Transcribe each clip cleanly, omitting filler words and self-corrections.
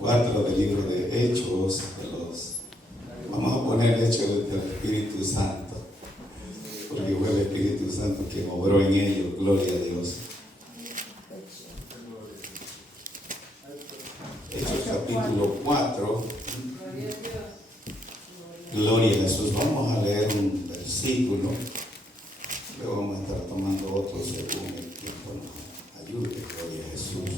4 del libro de Hechos, vamos a poner Hechos del Espíritu Santo, porque fue el Espíritu Santo que obró en ellos, gloria a Dios. Hechos capítulo 4, gloria a Jesús. Vamos a leer un versículo, luego vamos a estar tomando otro según el tiempo nos ayude, gloria a Jesús.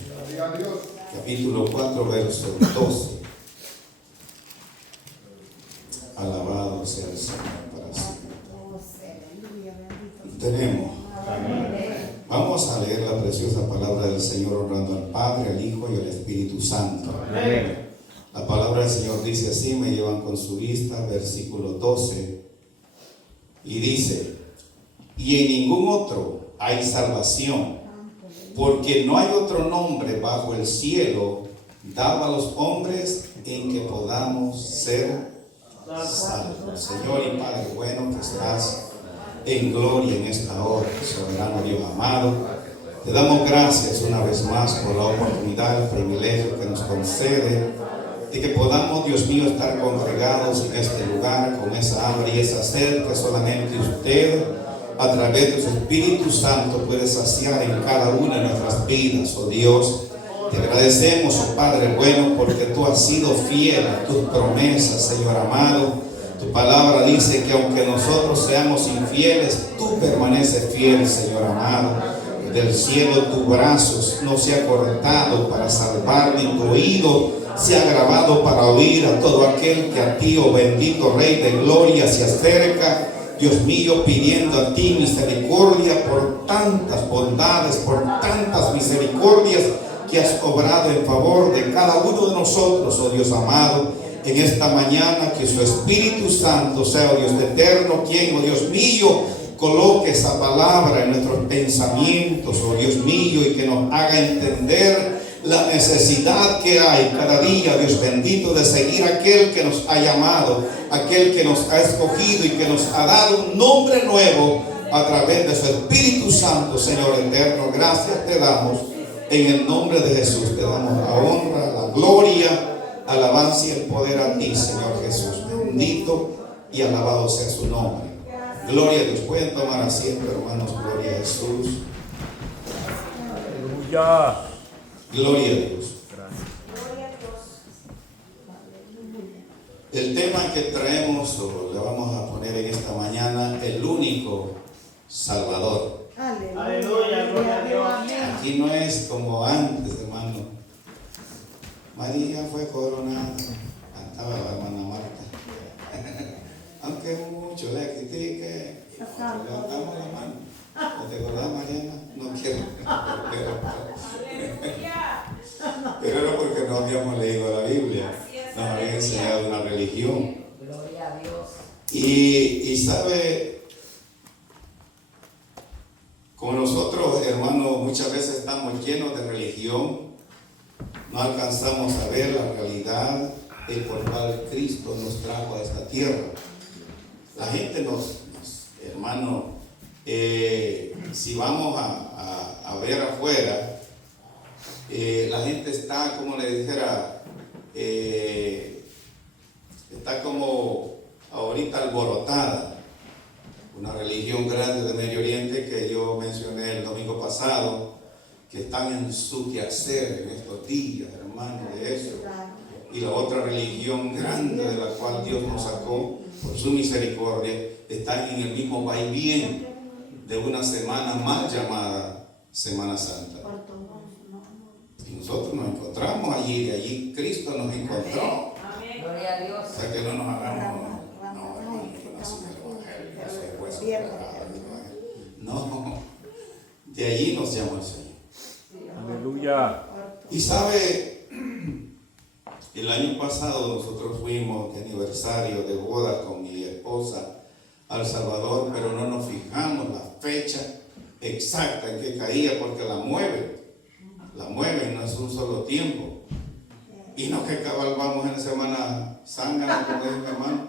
Capítulo 4, verso 12. Alabado sea el Señor para siempre. Tenemos. Vamos a leer la preciosa palabra del Señor honrando al Padre, al Hijo y al Espíritu Santo. Amén. La palabra del Señor dice así, me llevan con su vista, versículo 12, y dice: y en ningún otro hay salvación, porque no hay otro nombre bajo el cielo dado a los hombres en que podamos ser salvos. Señor y Padre bueno, que serás en gloria en esta hora, soberano Dios amado, te damos gracias una vez más por la oportunidad, el privilegio que nos concede de que podamos, Dios mío, estar congregados en este lugar con esa hambre y esa sed que solamente usted, a través de su Espíritu Santo, puede saciar en cada una de nuestras vidas, oh Dios. Te agradecemos, oh Padre bueno, porque tú has sido fiel a tus promesas, Señor amado. Tu palabra dice que aunque nosotros seamos infieles, tú permaneces fiel, Señor amado. Del cielo tus brazos no se ha cortado para salvar, ni tu oído se ha grabado para oír a todo aquel que a ti, oh bendito Rey de gloria, se acerca. Dios mío, pidiendo a ti misericordia por tantas bondades, por tantas misericordias que has obrado en favor de cada uno de nosotros, oh Dios amado. En esta mañana que su Espíritu Santo sea, oh Dios eterno, quien, oh Dios mío, coloque esa palabra en nuestros pensamientos, oh Dios mío, y que nos haga entender la necesidad que hay cada día, Dios bendito, de seguir aquel que nos ha llamado, aquel que nos ha escogido y que nos ha dado un nombre nuevo a través de su Espíritu Santo, Señor eterno. Gracias te damos en el nombre de Jesús. Te damos la honra, la gloria, alabanza y el poder a ti, Señor Jesús. Bendito y alabado sea su nombre. Gloria a Dios. Pueden tomar asiento, hermanos. Gloria a Jesús. Aleluya. Gloria a Dios. El tema que traemos, o le vamos a poner en esta mañana, el único Salvador. Aleluya, gloria a Dios. Aquí no es como antes, hermano. María fue coronada, cantaba la hermana Marta. Aunque mucho le critique, levantamos la mano. ¿Te acordás, Mariana? No quiero. Pero era porque no habíamos leído la Biblia, nos habían enseñado una religión. Gloria a Dios. Y sabe, como nosotros, hermanos, muchas veces estamos llenos de religión, no alcanzamos a ver la realidad de por cual Cristo nos trajo a esta tierra. La gente hermano, si vamos a ver afuera, la gente está, como le dijera, está como ahorita alborotada. Una religión grande de Medio Oriente que yo mencioné el domingo pasado, que están en su quehacer en estos días, hermano, de eso. Y la otra religión grande de la cual Dios nos sacó por su misericordia, están en el mismo vaivén de una semana mal llamada Semana Santa. Y nosotros nos encontramos allí, de allí Cristo nos encontró. Amén. Gloria a Dios. O sea que no nos hagamos, no, de allí nos llamó el Señor. Aleluya. Y sabe, el año pasado nosotros fuimos de aniversario de boda con mi esposa al Salvador, pero no nos fijamos la fecha exacta en que caía, porque la mueven, no es un solo tiempo. Y no que cabalgamos en la Semana Santa, como dijo mi hermano.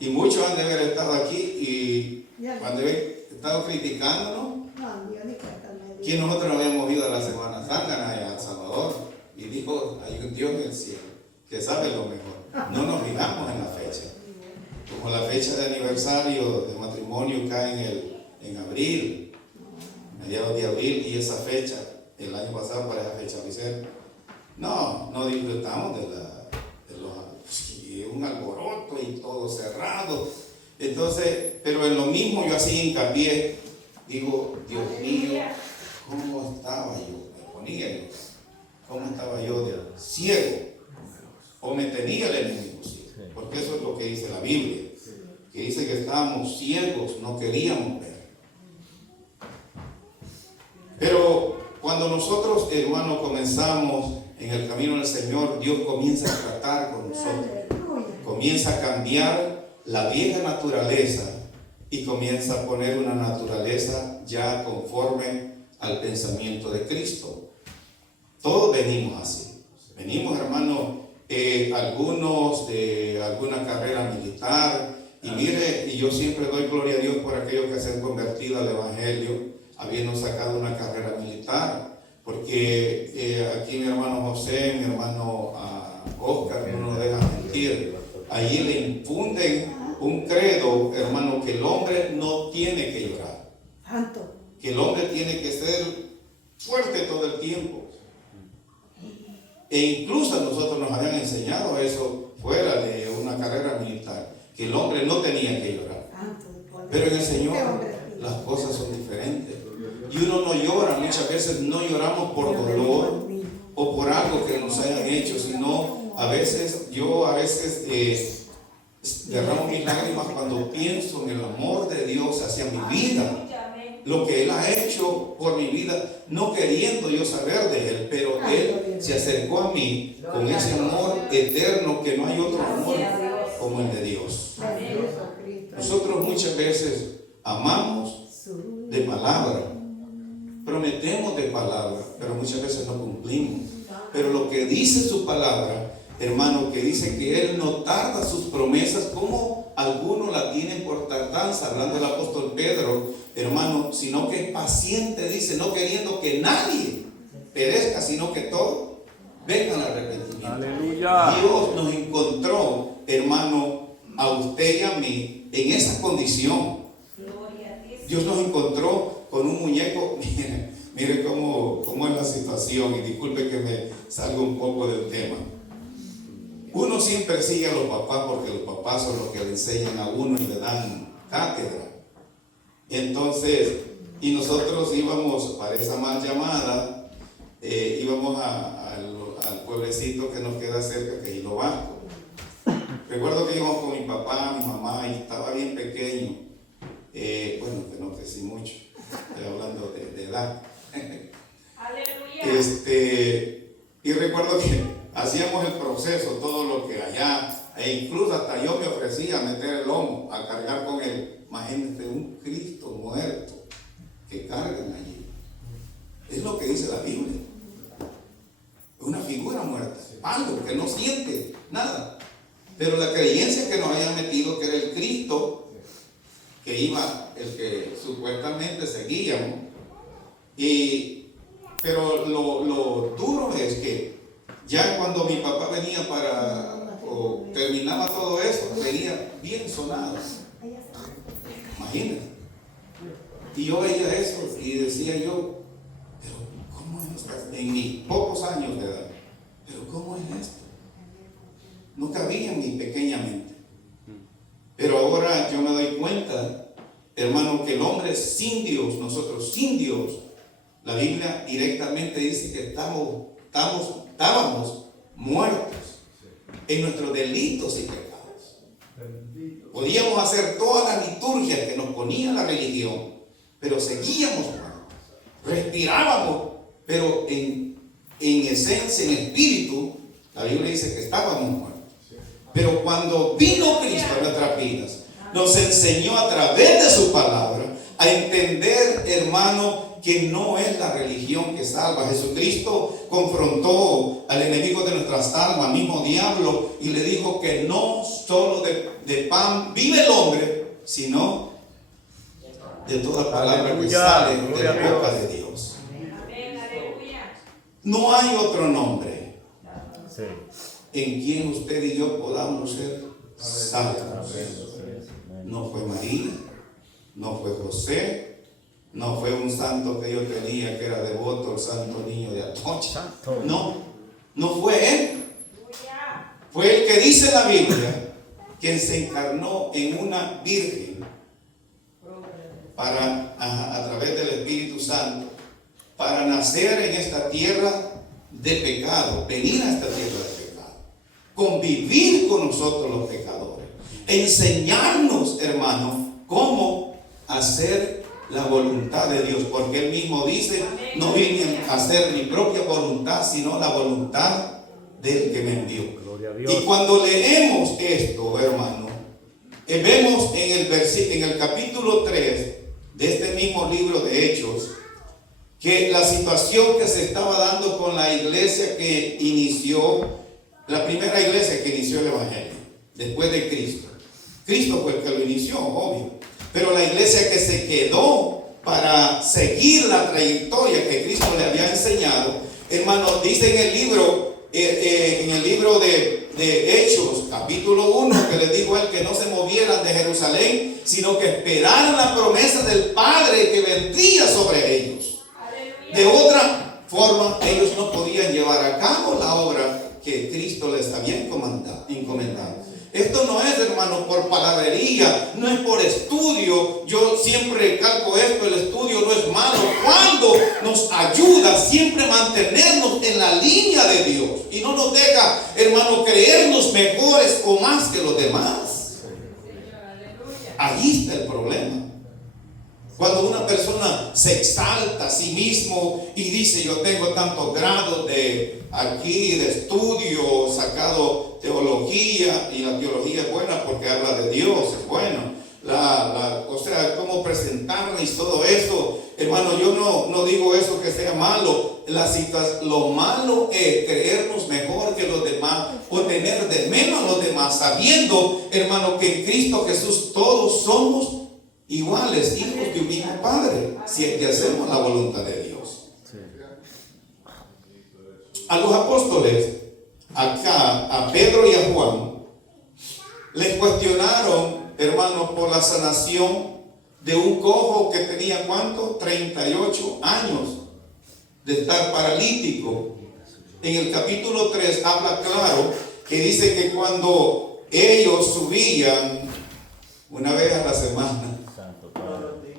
Y muchos han de haber estado aquí y cuando han estado criticándonos, que nosotros no habíamos ido a la Semana Santa allá a El Salvador. Y dijo, hay un Dios en el cielo que sabe lo mejor. No nos fijamos en la fecha. Como la fecha de aniversario de matrimonio cae en abril, mediados de abril, y esa fecha, el año pasado para esa fecha oficial, no disfrutamos de un alboroto y todo cerrado. Entonces, pero en lo mismo yo así hincapié, digo, Dios mío, ¿cómo estaba yo? Me ponía yo, ¿cómo estaba yo de ciego? O me tenía el enemigo ciego, porque eso es lo que dice la Biblia, que dice que estábamos ciegos, no queríamos ver. Pero cuando nosotros, hermanos, comenzamos en el camino del Señor, Dios comienza a tratar con nosotros, comienza a cambiar la vieja naturaleza y comienza a poner una naturaleza ya conforme al pensamiento de Cristo. Todos venimos así. Venimos, hermano, algunos de alguna carrera militar. Y mire, y yo siempre doy gloria a Dios por aquellos que se han convertido al Evangelio, habiendo sacado una carrera militar. Porque aquí mi hermano José, mi hermano Oscar, no nos dejan mentir. Allí le infunden un credo, hermano, que el hombre no tiene que llorar. Que el hombre tiene que ser fuerte todo el tiempo. E incluso a nosotros nos habían enseñado eso fuera de una carrera militar, que el hombre no tenía que llorar. Pero en el Señor las cosas son diferentes. Y uno no llora, muchas veces no lloramos por dolor o por algo que nos hayan hecho, sino a veces derramo mis lágrimas cuando pienso en el amor de Dios hacia mi vida, lo que Él ha hecho por mi vida, no queriendo yo saber de Él, pero Él se acercó a mí con ese amor eterno, que no hay otro amor como el de Dios. Nosotros muchas veces amamos de palabra, prometemos de palabra, pero muchas veces no cumplimos. Pero lo que dice su palabra, hermano, que dice que Él no tarda sus promesas, como algunos la tienen por tardanza, hablando del apóstol Pedro, hermano, sino que es paciente, dice, no queriendo que nadie perezca, sino que todos vengan al arrepentimiento. Aleluya. Dios nos encontró, hermano, a usted y a mí en esa condición. Dios nos encontró con un muñeco. Mire cómo es la situación, y disculpe que me salga un poco del tema. Uno siempre sigue a los papás porque los papás son los que le enseñan a uno y le dan cátedra. Entonces, y nosotros íbamos para esa mal llamada, íbamos al pueblecito que nos queda cerca, que es Hilo Vasco. Recuerdo que íbamos con mi papá, mi mamá, y estaba bien pequeño. Bueno, que no crecí mucho, estoy hablando de edad. Aleluya. Y recuerdo que hacíamos el proceso, todo lo que allá, e incluso hasta yo me ofrecía a meter el lomo, a cargar con él. Imagínate un Cristo muerto que cargan allí. Es lo que dice la Biblia. Una figura muerta, algo que no siente nada. Pero la creencia que nos habían metido, que era el Cristo que iba, el que supuestamente seguíamos. Pero lo duro es que ya cuando mi papá venía o terminaba todo eso, venía bien sonado. Imagínate. Y yo veía eso y decía yo, pero ¿cómo es esto? En mis pocos años de edad, pero ¿cómo es esto? No cabía en mi pequeña mente. Pero ahora yo me doy cuenta, hermano, que el hombre sin Dios, nosotros sin Dios, la Biblia directamente dice que estábamos muertos en nuestros delitos y pecados. Podíamos hacer toda la liturgia que nos ponía la religión, pero seguíamos muertos. Respirábamos, pero en esencia, en espíritu, la Biblia dice que estábamos muertos. Pero cuando vino Cristo a nuestras vidas, nos enseñó a través de su palabra a entender, hermano, que no es la religión que salva. Jesucristo confrontó al enemigo de nuestras almas, mismo diablo, y le dijo que no solo de pan vive el hombre, sino de toda palabra que sale de la boca de Dios. No hay otro nombre Sí. en quien usted y yo podamos ser salvos. No fue María, no fue José, no fue un santo que yo tenía que era devoto, el santo niño de Atocha. No fue él. Fue el que dice la Biblia, quien se encarnó en una virgen para, a través del Espíritu Santo, para nacer en esta tierra de pecado, venir a esta tierra de pecado, convivir con nosotros los pecadores, enseñarnos, hermanos, cómo hacer la voluntad de Dios, porque Él mismo dice, no vine a hacer mi propia voluntad, sino la voluntad del que me envió. Y cuando leemos esto, hermano, vemos en el capítulo 3 de este mismo libro de Hechos, que la situación que se estaba dando con la iglesia que inició, la primera iglesia que inició el Evangelio, después de Cristo. Cristo fue el que lo inició, obvio. Pero la iglesia que se quedó para seguir la trayectoria que Cristo le había enseñado, hermano, dice en el libro de Hechos, capítulo 1, que les dijo él que no se movieran de Jerusalén, sino que esperaran la promesa del Padre que vendría sobre ellos. De otra forma, ellos no podían llevar a cabo la obra que Cristo les había encomendado. Esto no es, hermano, por palabrería, no es por estudio. Yo siempre calco esto, el estudio no es malo cuando nos ayuda siempre a mantenernos en la línea de Dios y no nos deja, hermano, creernos mejores o más que los demás. Allí está el problema. Cuando una persona se exalta a sí mismo y dice, yo tengo tantos grados de aquí, de estudio, sacado teología, y la teología es buena porque habla de Dios, es bueno. O sea, cómo presentarle y todo eso. Hermano, yo no digo eso que sea malo. Lo malo es creernos mejor que los demás o tener de menos a los demás, sabiendo, hermano, que en Cristo Jesús todos somos iguales, hijos de un mismo Padre, si es que hacemos la voluntad de Dios. A los apóstoles, acá, a Pedro y a Juan, les cuestionaron, hermanos, por la sanación de un cojo que tenía, ¿cuánto? 38 años de estar paralítico. En el capítulo 3 habla claro que dice que cuando ellos subían una vez a la semana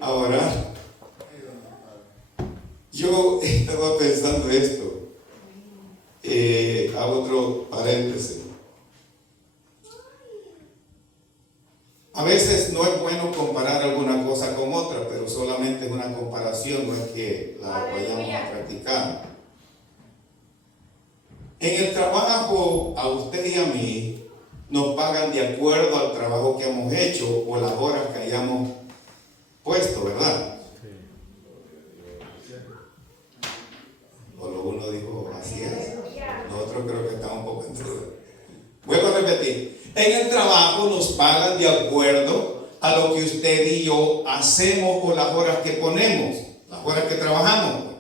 a orar, yo estaba pensando esto, a otro paréntesis. A veces no es bueno comparar alguna cosa con otra, pero solamente es una comparación, no es que la vayamos a practicar. En el trabajo, a usted y a mí nos pagan de acuerdo al trabajo que hemos hecho o las horas que hayamos puesto, ¿verdad? O lo uno dijo, así es. Nosotros creo que estamos un poco en duda. Vuelvo a repetir. En el trabajo nos pagan de acuerdo a lo que usted y yo hacemos con las horas que ponemos, las horas que trabajamos.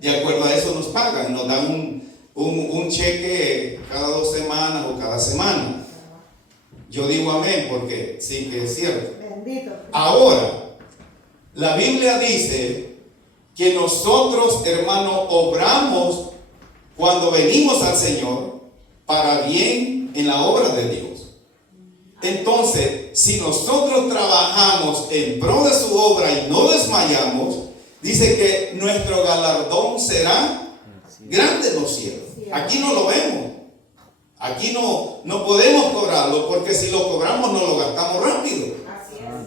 De acuerdo a eso nos pagan, nos dan un cheque cada 2 semanas o cada semana. Yo digo amén porque sí que es cierto. Bendito. Ahora, la Biblia dice que nosotros, hermanos, obramos cuando venimos al Señor para bien en la obra de Dios. Entonces, si nosotros trabajamos en pro de su obra y no desmayamos, dice que nuestro galardón será grande en los cielos. Aquí no lo vemos. Aquí no podemos cobrarlo porque si lo cobramos no lo gastamos rápido.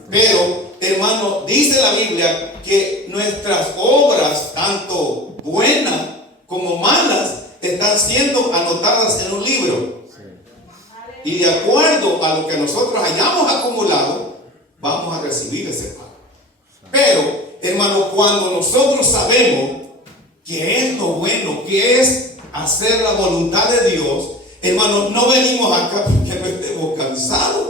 Pero, hermano, dice la Biblia que nuestras obras, tanto buenas como malas, están siendo anotadas en un libro. Y de acuerdo a lo que nosotros hayamos acumulado, vamos a recibir ese pago. Pero, hermano, cuando nosotros sabemos que es lo bueno, que es hacer la voluntad de Dios, hermano, no venimos acá porque no estemos cansados.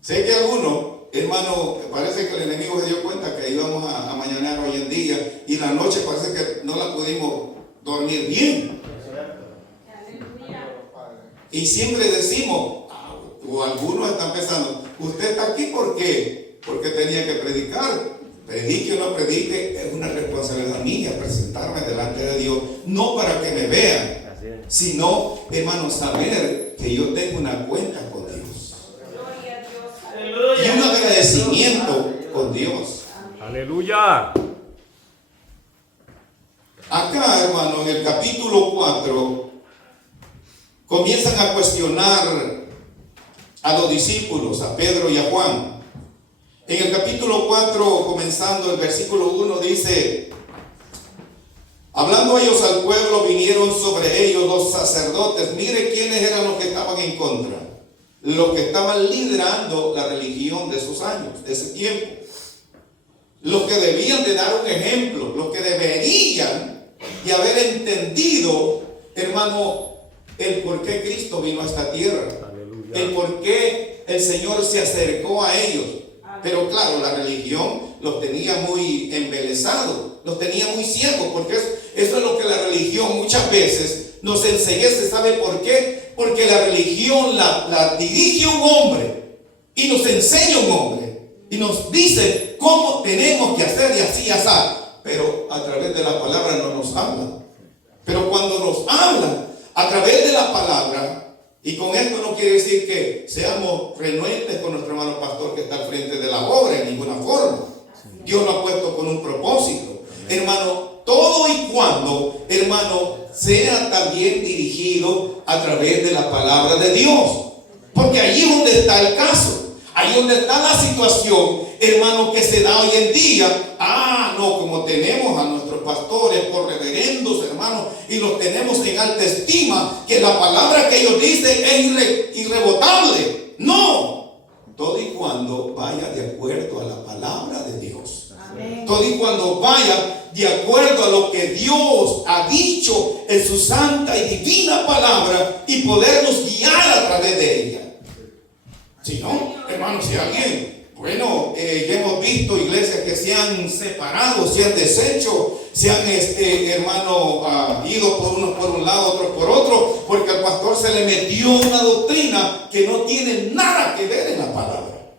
Sé que algunos, hermano, parece que el enemigo se dio cuenta que íbamos a mañanear hoy en día y la noche parece que no la pudimos dormir bien. Y siempre decimos, o algunos están pensando, usted está aquí ¿por qué? Porque tenía que predicar. Predique o no predique, es una responsabilidad mía presentarme delante de Dios, no para que me vean, sino, hermano, saber que yo tengo una cuenta con Dios y un agradecimiento con Dios. Aleluya. Acá, hermano, en el capítulo 4 comienzan a cuestionar a los discípulos, a Pedro y a Juan. En el capítulo 4, comenzando el versículo 1, dice: hablando ellos al pueblo, vinieron sobre ellos los sacerdotes. Mire quiénes eran los que estaban en contra, los que estaban liderando la religión de esos años, de ese tiempo, los que debían de dar un ejemplo, los que deberían de haber entendido, hermano, el por qué Cristo vino a esta tierra. Aleluya. El por qué el Señor se acercó a ellos. Pero claro, la religión los tenía muy embelesados, los tenía muy ciegos, porque eso es lo que la religión muchas veces nos enseguece. ¿Sabe por qué? Porque la religión la dirige un hombre y nos enseña un hombre y nos dice cómo tenemos que hacer y así, así. Pero a través de la palabra no nos habla. Pero cuando nos habla a través de la palabra, y con esto no quiere decir que seamos renuentes con nuestro hermano pastor que está al frente de la obra, en ninguna forma. Dios lo ha puesto con un propósito. Hermano, todo y cuando, hermano, sea también dirigido a través de la palabra de Dios. Porque allí es donde está el caso. Ahí donde está la situación, hermano, que se da hoy en día. No, como tenemos a nuestros pastores por reverendos, hermanos, y los tenemos en alta estima, que la palabra que ellos dicen es irrebotable. No, todo y cuando vaya de acuerdo a la palabra de Dios. Amén. Todo y cuando vaya de acuerdo a lo que Dios ha dicho en su santa y divina palabra y podernos guiar a través de ella. Si no, hermanos, si alguien, ya hemos visto iglesias que se han separado, se han deshecho, se han, ido por unos por un lado, otros por otro, porque al pastor se le metió una doctrina que no tiene nada que ver en la palabra.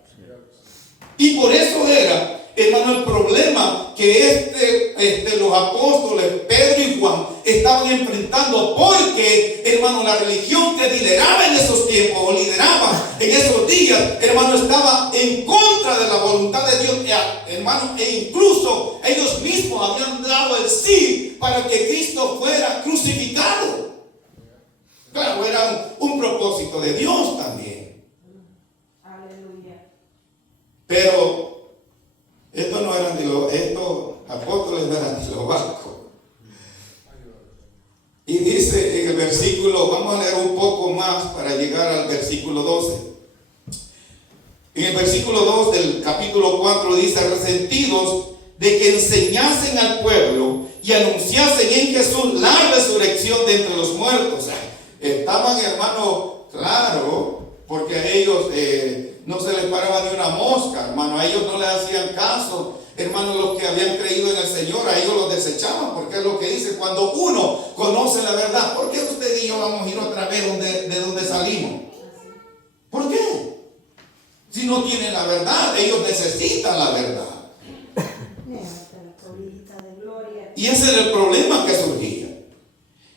Y por eso era, hermano, el problema que los apóstoles Pedro y Juan estaban enfrentando, porque, hermano, la religión que lideraba en esos tiempos o lideraba en esos días, hermano, estaba en contra de la voluntad de Dios, hermano, e incluso ellos mismos habían dado el sí para que Cristo fuera crucificado. Claro, era un propósito de Dios también. Aleluya. Pero estos no eran estos apóstoles no eran de los vascos. Y dice en el versículo, vamos a leer un poco más para llegar al versículo 12. En el versículo 2 del capítulo 4 dice: resentidos de que enseñasen al pueblo y anunciasen en Jesús la resurrección de entre los muertos. O sea, estaban, hermano, claro, porque a ellos no se les paraba ni una mosca, hermano, a ellos no les hacían caso, hermano, los que habían creído en el Señor, a ellos los desechaban, porque es lo que dice: cuando uno conoce la verdad, ¿por qué usted y yo vamos a ir otra vez de donde salimos? ¿Por qué? Si no tienen la verdad, ellos necesitan la verdad. Y ese era el problema que surgía.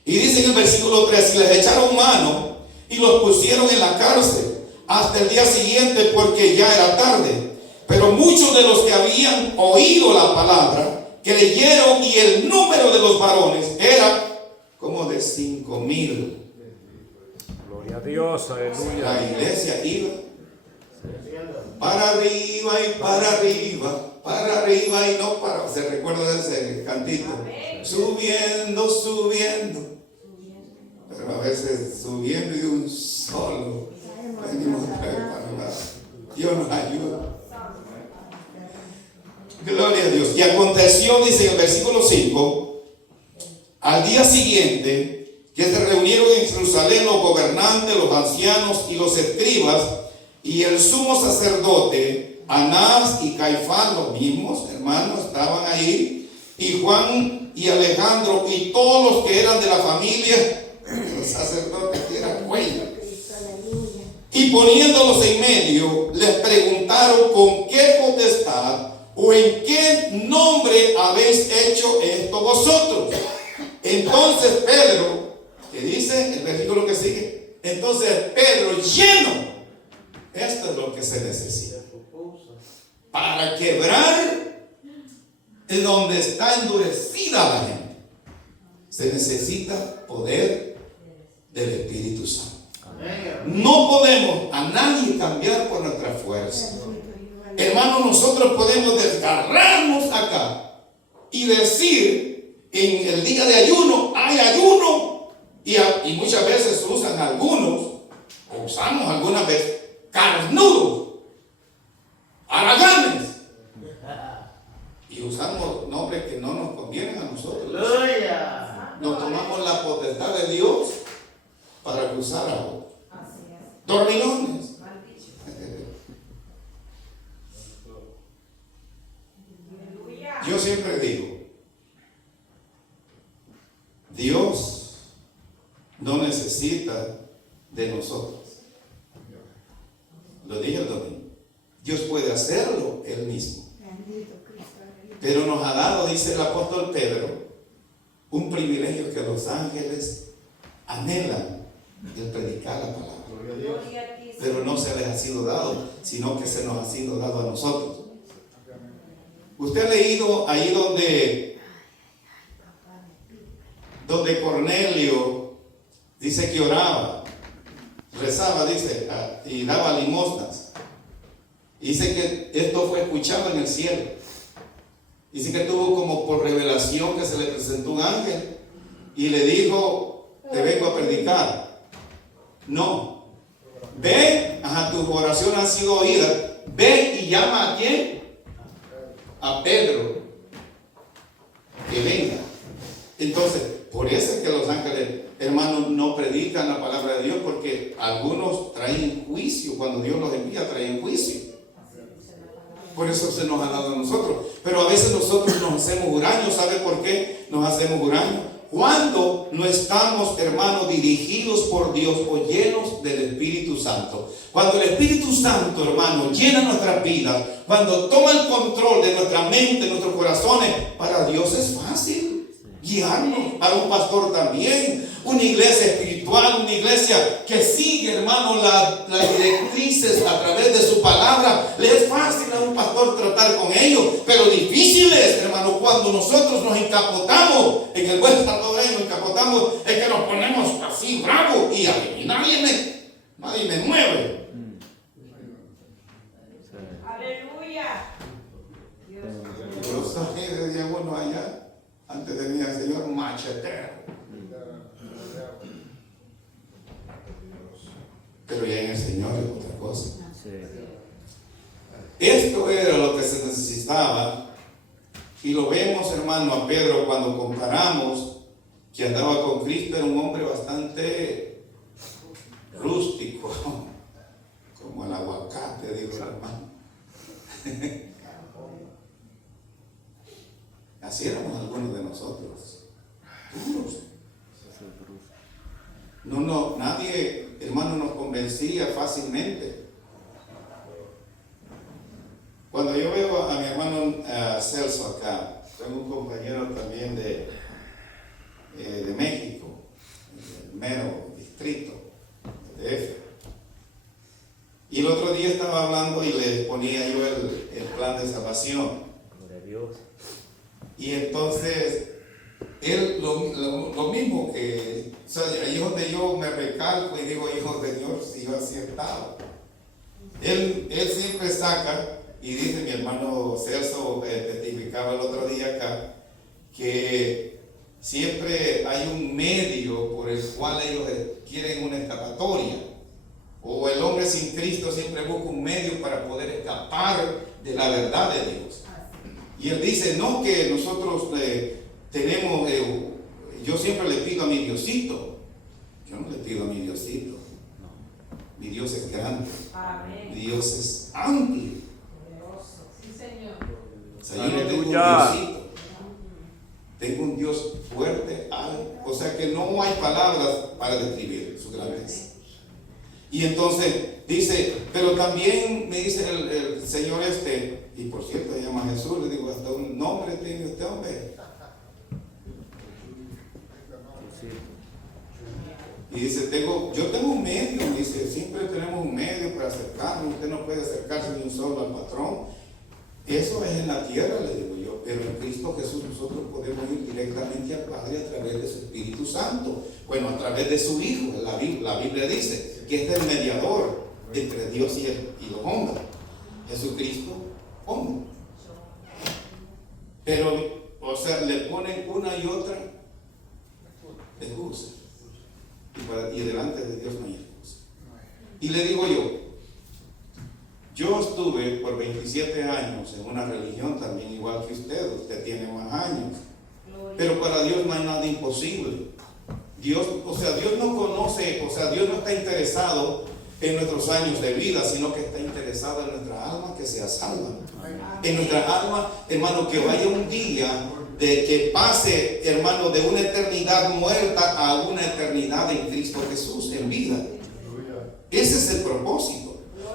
Y dice en el versículo 3: y les echaron mano y los pusieron en la cárcel hasta el día siguiente, porque ya era tarde. Pero muchos de los que habían oído la palabra creyeron, y el número de los varones era como de 5,000. Gloria a Dios, aleluya. La iglesia iba para arriba y para arriba, para arriba y no para. ¿Se recuerda de ese cantito? Subiendo, subiendo. Pero a veces subiendo y de un solo venimos otra vez para arriba. Dios nos ayuda. Gloria a Dios. Y aconteció, dice en el versículo 5, al día siguiente, que se reunieron en Jerusalén los gobernantes, los ancianos y los escribas, y el sumo sacerdote Anás y Caifás, los mismos hermanos, estaban ahí. y Juan y Alejandro y todos los que eran de la familia, los sacerdotes que eran cuellos, y poniéndolos en medio, les preguntaron con qué potestad o en qué nombre habéis hecho esto vosotros. Entonces Pedro, que dice el versículo que sigue, entonces Pedro lleno, esto es lo que se necesita para quebrar donde está endurecida la gente. Se necesita poder del Espíritu Santo. No podemos a nadie cambiar por nuestra fuerza. Hermanos, nosotros podemos desgarrarnos acá y decir en el día de ayuno, hay ayuno, y muchas veces usan algunos, o usamos algunas veces, carnudos, haraganes, y usamos nombres que no nos convienen a nosotros. Nos tomamos la potestad de Dios para acusar a otros. Dormilones. Yo siempre digo, Dios no necesita de nosotros. Lo dije el domingo. Dios puede hacerlo Él mismo. Pero nos ha dado, dice el apóstol Pedro, un privilegio que los ángeles anhelan el predicar la palabra. Pero no se les ha sido dado, sino que se nos ha sido dado a nosotros. Usted ha leído ahí donde Cornelio dice que oraba, rezaba, dice, y daba limosnas. Dice que esto fue escuchado en el cielo. Dice que tuvo como por revelación que se le presentó un ángel y le dijo, te vengo a predicar. No. Ve, tu oración ha sido oída. Ve y llama a quién? A Pedro. Que venga. Entonces, por eso es que los ángeles, hermanos, no predican la palabra de Dios, porque algunos traen juicio. Cuando Dios los envía, traen juicio. Por eso se nos ha dado a nosotros. Pero a veces nosotros nos hacemos huraños. ¿Sabe por qué nos hacemos huraños? Cuando no estamos, hermanos, dirigidos por Dios o llenos del Espíritu Santo. Cuando el Espíritu Santo, hermano, llena nuestras vidas, cuando toma el control de nuestra mente, nuestros corazones, para Dios es fácil guiarnos. Para un pastor también. Una iglesia espiritual, una iglesia que sigue, hermano, las directrices a través de su palabra. Le es fácil a un pastor tratar con ellos, pero difícil es, hermano, cuando nosotros nos encapotamos, en el buen salvadoreño encapotamos, es que nos ponemos así bravos y nadie me mueve. Aleluya. Yo saqué desde uno allá, antes tenía el señor machetero. Pero ya en el Señor es otra cosa. Esto era lo que se necesitaba. Y lo vemos, hermano, a Pedro cuando comparamos que andaba con Cristo. Era un hombre bastante rústico, como el aguacate, digo el hermano. Así éramos algunos de nosotros, duros. Nadie, hermano, nos convencía fácilmente. Cuando yo veo a mi hermano Celso acá, tengo un compañero también de México, el mero distrito, DF. Y el otro día estaba hablando y le ponía yo el plan de salvación. Gloria a Dios. Y entonces, él lo mismo que, o sea, ahí es donde yo me recalco y digo, hijo de Dios, si yo así estaba. Él siempre saca, y dice mi hermano Celso, testificaba el otro día acá, que siempre hay un medio por el cual ellos quieren una escapatoria. O el hombre sin Cristo siempre busca un medio para poder escapar de la verdad de Dios. Y él dice, no que nosotros tenemos, yo siempre le pido a mi Diosito. Yo no le pido a mi Diosito. Mi Dios es grande. Amén. Mi Dios es amplio. Sí, Señor. O sea, yo no tengo un Aleluya. Diosito. Tengo un Dios fuerte, o sea que no hay palabras para describir su grandeza. Y entonces dice, pero también me dice el Señor y por cierto se llama Jesús, le digo, hasta un nombre tiene este hombre. Y dice, yo tengo un medio, me dice, siempre tenemos un medio para acercarnos, usted no puede acercarse de un solo al patrón. Eso es en la tierra, le digo yo, pero en Cristo Jesús nosotros podemos ir directamente al Padre a través de su Espíritu Santo. Bueno, a través de su Hijo. La Biblia dice que es el mediador entre Dios y los hombres. Jesucristo, hombre. Pero, o sea, le ponen una y otra excusa. Y delante de Dios no hay excusa. Y le digo yo estuve por 27 años en una religión también igual que usted tiene más años, pero para Dios no hay nada imposible. Dios no conoce, Dios no está interesado en nuestros años de vida, sino que está interesado en nuestra alma que sea salva. En nuestra alma, hermano, que vaya un día de que pase, hermano, de una eternidad muerta a una eternidad en Cristo Jesús, en vida. Ese es el propósito.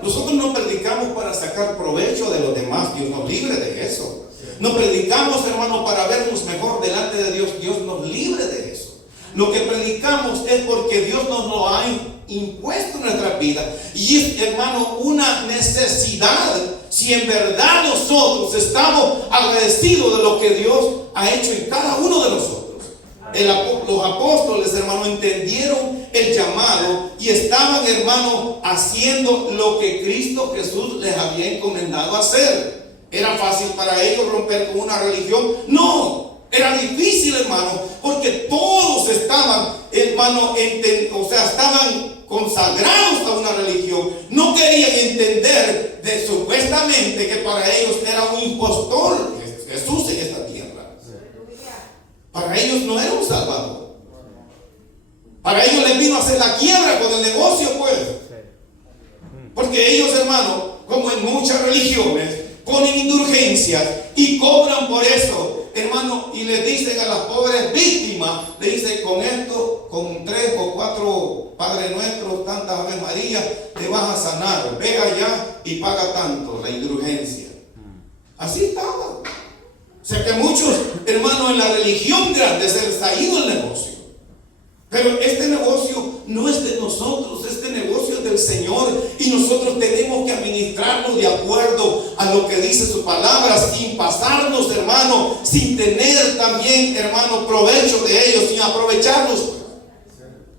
Nosotros no predicamos para sacar provecho de los demás, Dios nos libre de eso. No predicamos, hermano, para vernos mejor delante de Dios, Dios nos libre de eso. Lo que predicamos es porque Dios nos lo ha impuesto en nuestra vida. Y es, hermano, una necesidad. Si en verdad nosotros estamos agradecidos de lo que Dios ha hecho en cada uno de nosotros. Los apóstoles, hermano, entendieron el llamado y estaban, hermano, haciendo lo que Cristo Jesús les había encomendado hacer. ¿Era fácil para ellos romper con una religión? No, era difícil, hermano, porque todos estaban, hermano, estaban consagrados a una religión. No querían entender de supuestamente que para ellos era un impostor Jesús en esta tierra. Para ellos no era un salvador. Para ellos les vino a hacer la quiebra con el negocio, pues. Porque ellos, hermano, como en muchas religiones, ponen indulgencias y cobran por eso, hermano, y le dicen a las pobres víctimas, le dicen, con esto, con 3 o 4 Padre Nuestros, tantas Ave María, te vas a sanar. Ve allá y paga tanto, la indulgencia. Así estaba. O sea que muchos, hermanos, en la religión grande se les ha ido el negocio. Pero este negocio no es de nosotros, este negocio es del Señor. Y nosotros tenemos que administrarnos de acuerdo a lo que dice su palabra, sin pasarnos, hermano, sin tener también, hermano, provecho de ellos, sin aprovecharnos.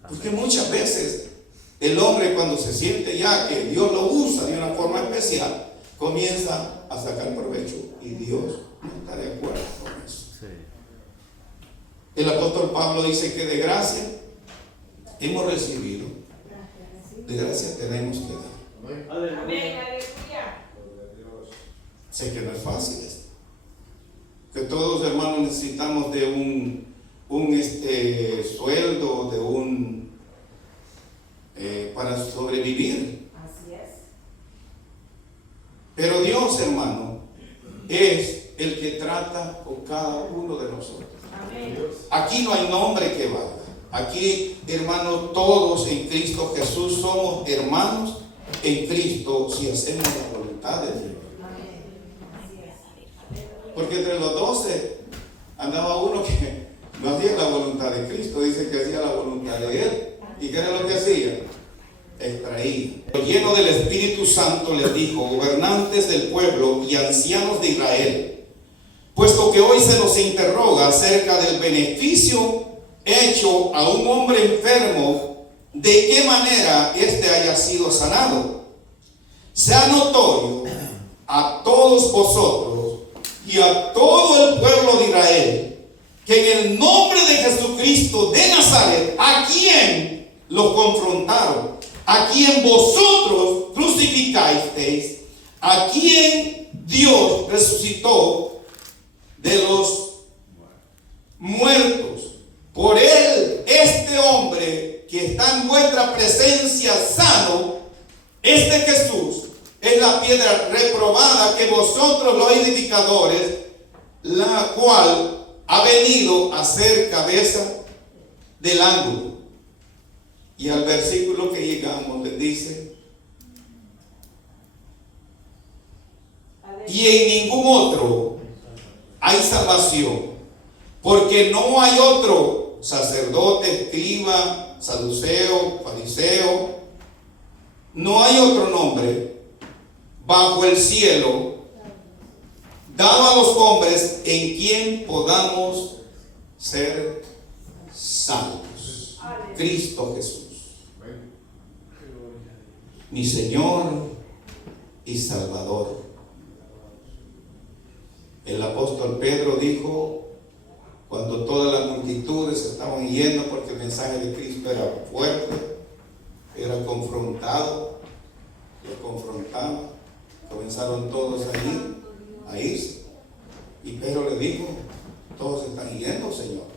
Porque muchas veces el hombre, cuando se siente ya que Dios lo usa de una forma especial, comienza a sacar provecho. Y Dios no está de acuerdo con eso. El apóstol Pablo dice que de gracia hemos recibido, de gracia tenemos que dar. Amén, aleluya. Sé que no es fácil esto. Que todos, hermanos, necesitamos de un sueldo, para sobrevivir. Así es. Pero Dios, hermano, es el que trata con cada uno de nosotros. Amén. Aquí no hay nombre que valga. Aquí, hermanos, todos en Cristo Jesús somos hermanos en Cristo si hacemos la voluntad de Dios. Amén. Así es. Porque entre los 12 andaba uno que no hacía la voluntad de Cristo, dice que hacía la voluntad de Él. ¿Y qué era lo que hacía? Extraía. Lleno del Espíritu Santo les dijo, gobernantes del pueblo y ancianos de Israel, puesto que hoy se nos interroga acerca del beneficio hecho a un hombre enfermo, de qué manera éste haya sido sanado. Sea notorio a todos vosotros y a todo el pueblo de Israel que en el nombre de Jesucristo de Nazaret, a quien lo confrontaron, a quien vosotros crucificasteis, a quien Dios resucitó de los muertos, por él, este hombre que está en vuestra presencia sano, este Jesús, es la piedra reprobada que vosotros los edificadores, la cual ha venido a ser cabeza del ángulo. Y al versículo que llegamos le dice: y en ningún otro hay salvación, porque no hay otro sacerdote, escriba, saduceo, fariseo, no hay otro nombre bajo el cielo dado a los hombres en quien podamos ser salvos. Cristo Jesús, mi Señor y Salvador. El apóstol Pedro dijo, cuando todas las multitudes estaban yendo porque el mensaje de Cristo era fuerte, era confrontado, lo confrontaba, comenzaron todos a irse. Y Pedro le dijo, todos están yendo, Señor.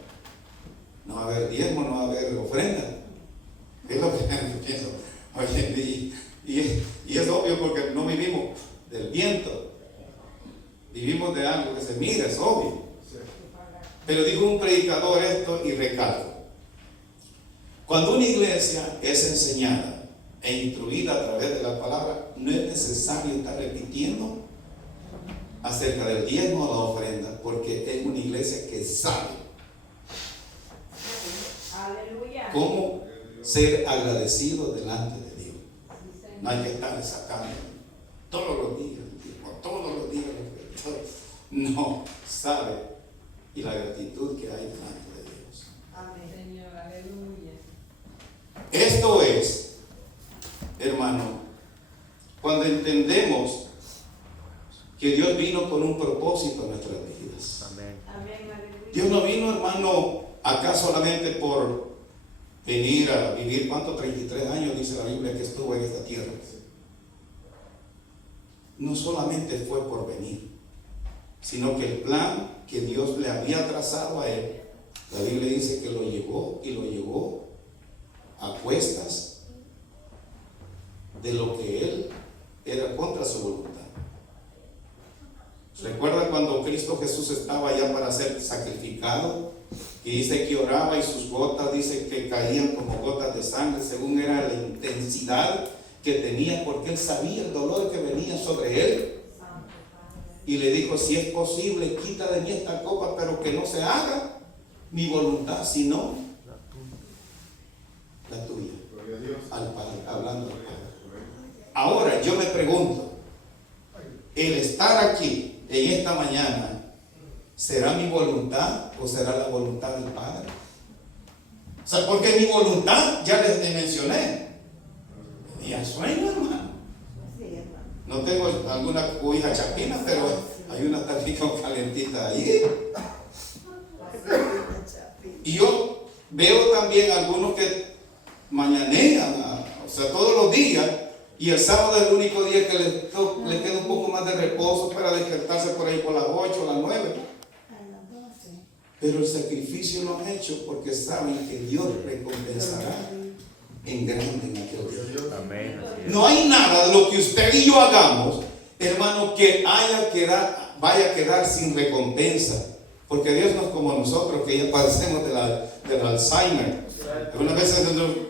No va a haber diezmo, no va a haber ofrenda. Es lo que pienso. Oye, y es obvio porque no vivimos del viento. Vivimos de algo que se mira, es obvio. Pero dijo un predicador esto y recalco. Cuando una iglesia es enseñada e instruida a través de la palabra, no es necesario estar repitiendo acerca del diezmo o la ofrenda, porque es una iglesia que sabe cómo ser agradecido delante de Dios. No hay que estar sacando todos los días. No, sabe, y la gratitud que hay delante de Dios. Amén, Señor, aleluya. Esto es, hermano, cuando entendemos que Dios vino con un propósito en nuestras vidas. Amén. Amén, aleluya. Dios no vino, hermano, acá solamente por venir a vivir, ¿cuánto? 33 años dice la Biblia que estuvo en esta tierra. No solamente fue por venir, sino que el plan que Dios le había trazado a él, la Biblia dice que lo llevó a cuestas de lo que él era contra su voluntad. ¿Recuerda cuando Cristo Jesús estaba ya para ser sacrificado? Y dice que oraba y sus gotas, dice que caían como gotas de sangre, según era la intensidad que tenía, porque él sabía el dolor que venía sobre él. Y le dijo, si es posible, quita de mí esta copa, pero que no se haga mi voluntad, sino la tuya. Al Padre, hablando al Padre. Ahora yo me pregunto, el estar aquí en esta mañana, ¿será mi voluntad o será la voluntad del Padre? O sea, porque mi voluntad, ya les mencioné, tenía sueño, hermano. No tengo alguna cobija chapina, pero hay una tantita calentita ahí. Y yo veo también algunos que mañanean, o sea, todos los días, y el sábado es el único día que les queda un poco más de reposo para despertarse por ahí por las 8 o las 9. Pero el sacrificio lo han hecho porque saben que Dios recompensará en grande en aquel día. Amén. No hay nada de lo que usted y yo hagamos, hermano, que vaya a quedar sin recompensa. Porque Dios no es como nosotros, que ya padecemos del Alzheimer. Algunas veces,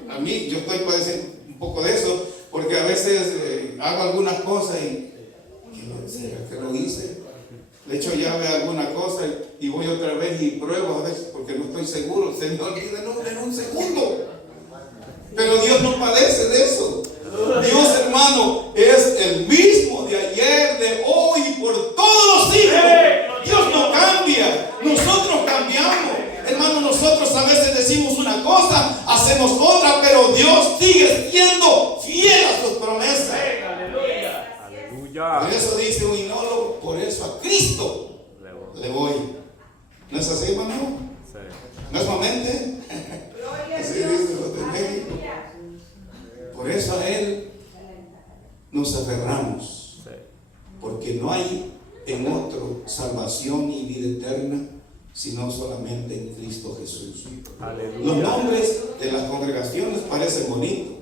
a mí, yo estoy padeciendo un poco de eso, porque a veces hago algunas cosas y ¿será que lo hice? Le echo llave a alguna cosa y voy otra vez y pruebo a veces, porque no estoy seguro, se me olvida en un segundo. Pero Dios no padece de eso. Dios, hermano, es el mismo de ayer, de hoy y por todos los siglos. Dios no cambia, nosotros cambiamos. Hermano, nosotros a veces decimos una cosa, hacemos otra, pero Dios sigue siendo fiel a sus promesas. Aleluya. Por eso dice un himnólogo, por eso a Cristo le voy. ¿No es así, hermano? Sí. ¿No es momente? Gloria a Así Dios. dice los de México. Aleluya. Por eso a Él nos aferramos, Sí. porque no hay en otro salvación y vida eterna, sino solamente en Cristo Jesús. Aleluya. Los nombres de las congregaciones parecen bonitos.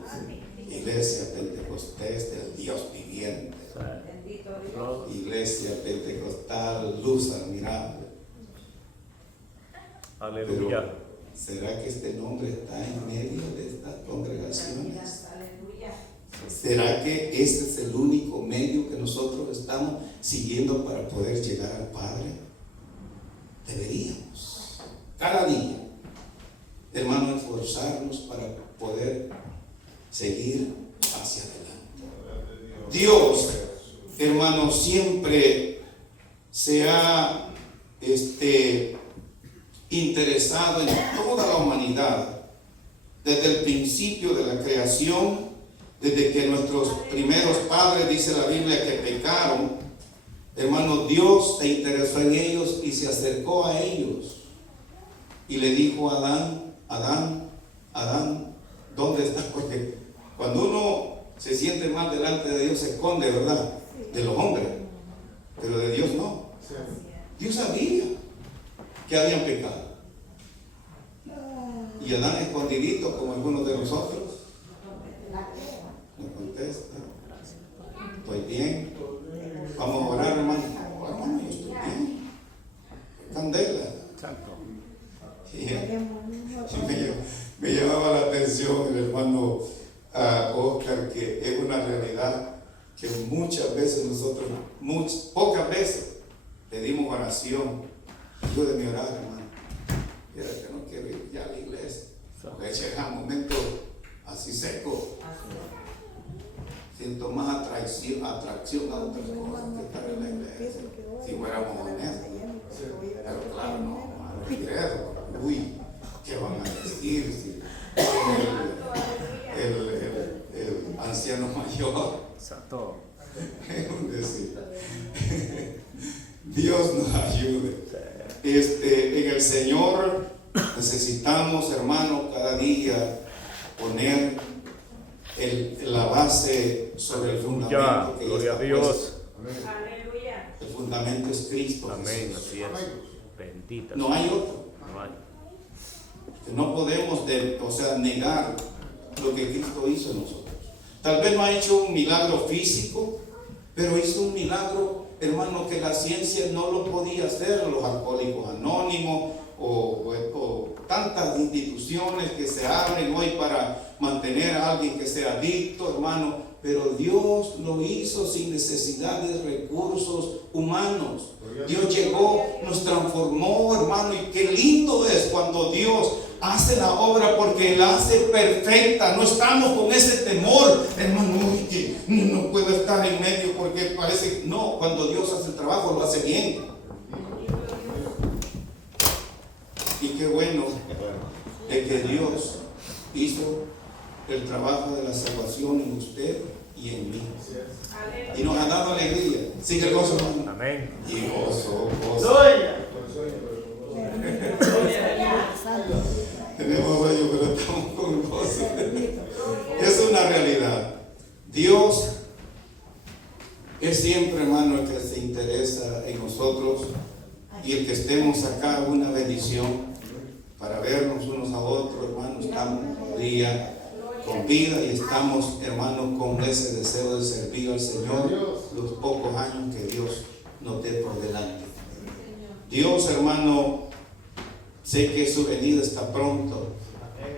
Iglesia Pentecostés del Dios viviente. Bendito Dios. Iglesia Pentecostal, luz admirable. Aleluya. Pero, ¿será que este nombre está en medio de estas congregaciones? Aleluya. ¿Será que ese es el único medio que nosotros estamos siguiendo para poder llegar al Padre? Deberíamos, cada día, hermano, esforzarnos para poder seguir hacia adelante. Dios, hermano, siempre se ha interesado en toda la humanidad, desde el principio de la creación, desde que nuestros primeros padres, dice la Biblia, que pecaron. Hermano, Dios se interesó en ellos y se acercó a ellos y le dijo a Adán: Adán, Adán, ¿dónde estás? Porque cuando uno se siente mal delante de Dios se esconde, ¿verdad? De los hombres, pero de Dios no. Dios sabía que habían pecado, y Adán, escondidito como algunos de nosotros, no contesta. Estoy bien. Vamos a orar, hermano. Oh, hermano, yo estoy bien. Candela. Santo. Me llamaba la atención el hermano Oscar, que es una realidad que muchas veces nosotros, pocas veces, pedimos oración. Ayúdeme a orar, hermano. Mira que no quiero ir ya a la iglesia, porque llega un momento así seco. Siento más atracción a otras cosas que estar en la iglesia. Si fuéramos honestos. Pero claro, no, hermano, uy, ¿qué van a decir? Si el anciano mayor. Santo. Dios nos ayude. En el Señor necesitamos, hermano, cada día poner la base sobre el fundamento que Gloria a está Dios. puesto. Aleluya. El fundamento es Cristo. Amén. Jesús. Así es. Bendita. No hay otro. No hay. No podemos negar lo que Cristo hizo en nosotros. Tal vez no ha hecho un milagro físico, pero hizo un milagro, hermano, que la ciencia no lo podía hacer. Los alcohólicos anónimos o tantas instituciones que se abren hoy para mantener a alguien que sea adicto, hermano, pero Dios lo hizo sin necesidad de recursos humanos. Dios llegó, nos transformó, hermano, y qué lindo es cuando Dios hace la obra, porque la hace perfecta. No estamos con ese temor, hermano, que no puedo estar en medio porque parece. No, cuando Dios hace el trabajo, lo hace bien. Y qué bueno es que Dios hizo el trabajo de la salvación en usted y en mí. Y nos ha dado alegría. Sigue el gozo, hermano. Amén. Y gozo, gozo. Tenemos sueño, pero estamos con gozo. Es una realidad. Dios es siempre, hermano, el que se interesa en nosotros, y el que estemos acá, una bendición para vernos unos a otros, hermano. Estamos todavía con vida y estamos, hermanos, con ese deseo de servir al Señor los pocos años que Dios nos dé por delante. Dios, hermano, sé que su venida está pronto,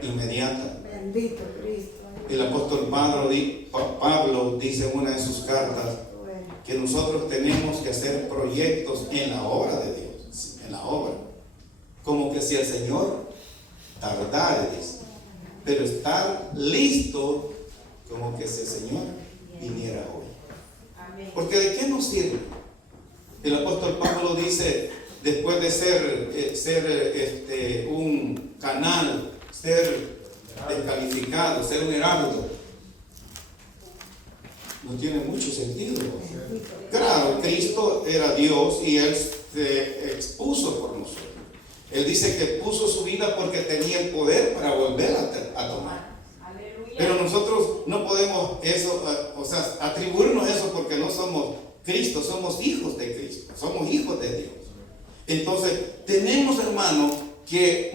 inmediata. Bendito Cristo. El apóstol Pablo dice en una de sus cartas que nosotros tenemos que hacer proyectos en la obra de Dios, en la obra. Como que si el Señor tardare, dice, pero estar listo como que si el Señor viniera hoy. Porque ¿de qué nos sirve? El apóstol Pablo dice, después de ser un canal, ser descalificado, ser un heraldo, no tiene mucho sentido. Claro, Cristo era Dios y Él se expuso por nosotros. Él dice que puso su vida porque tenía el poder para volver a tomar. Pero nosotros no podemos eso, atribuirnos eso, porque no somos Cristo, somos hijos de Cristo, somos hijos de Dios. Entonces, tenemos, hermano, que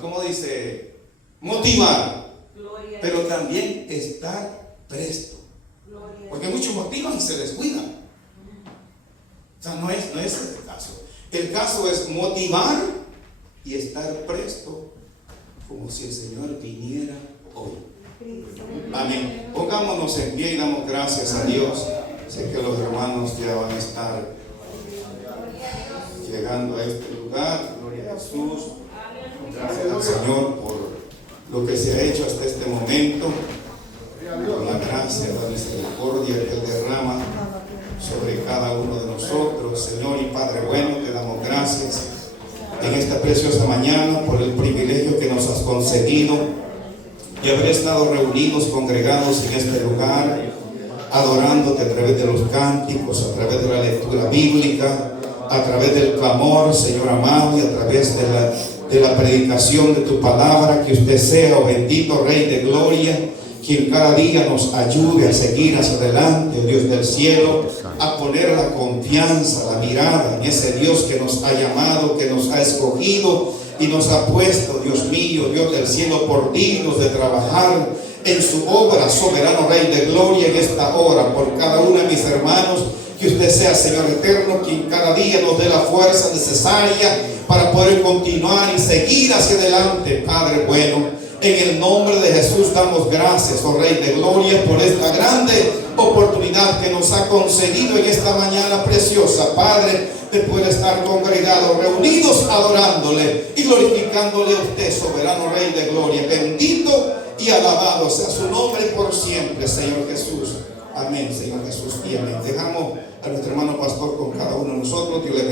¿cómo dice? Motivar, pero también estar presto. Porque muchos motivan y se descuidan. O sea, no es el caso. El caso es motivar y estar presto como si el Señor viniera hoy. Amén. Pongámonos en pie y damos gracias a Dios. Sé que los hermanos ya van a estar llegando a este lugar. Gloria a Jesús. Gracias al Señor por lo que se ha hecho hasta este momento, por la gracia, la misericordia que Él derrama sobre cada uno de nosotros. Señor y Padre bueno, te damos gracias en esta preciosa mañana por el privilegio que nos has concedido de haber estado reunidos, congregados en este lugar, adorándote a través de los cánticos, a través de la lectura bíblica, a través del clamor, Señor amado, y a través de la predicación de tu palabra. Que usted sea, oh bendito Rey de Gloria, quien cada día nos ayude a seguir hacia adelante, oh Dios del cielo, a poner la confianza, la mirada en ese Dios que nos ha llamado, que nos ha escogido y nos ha puesto, Dios mío, Dios del cielo, por dignos de trabajar en su obra. Soberano Rey de Gloria, en esta hora, por cada uno de mis hermanos, que usted sea, Señor eterno, quien cada día nos dé la fuerza necesaria para poder continuar y seguir hacia adelante, Padre bueno. En el nombre de Jesús damos gracias, oh Rey de Gloria, por esta grande oportunidad que nos ha concedido en esta mañana preciosa, Padre, de poder estar congregados, reunidos, adorándole y glorificándole a usted, soberano Rey de Gloria. Bendito y alabado sea su nombre por siempre, Señor Jesús. Amén, Señor Jesús, y amén. Dejamos a nuestro hermano pastor con cada uno de nosotros. Dios le bendiga.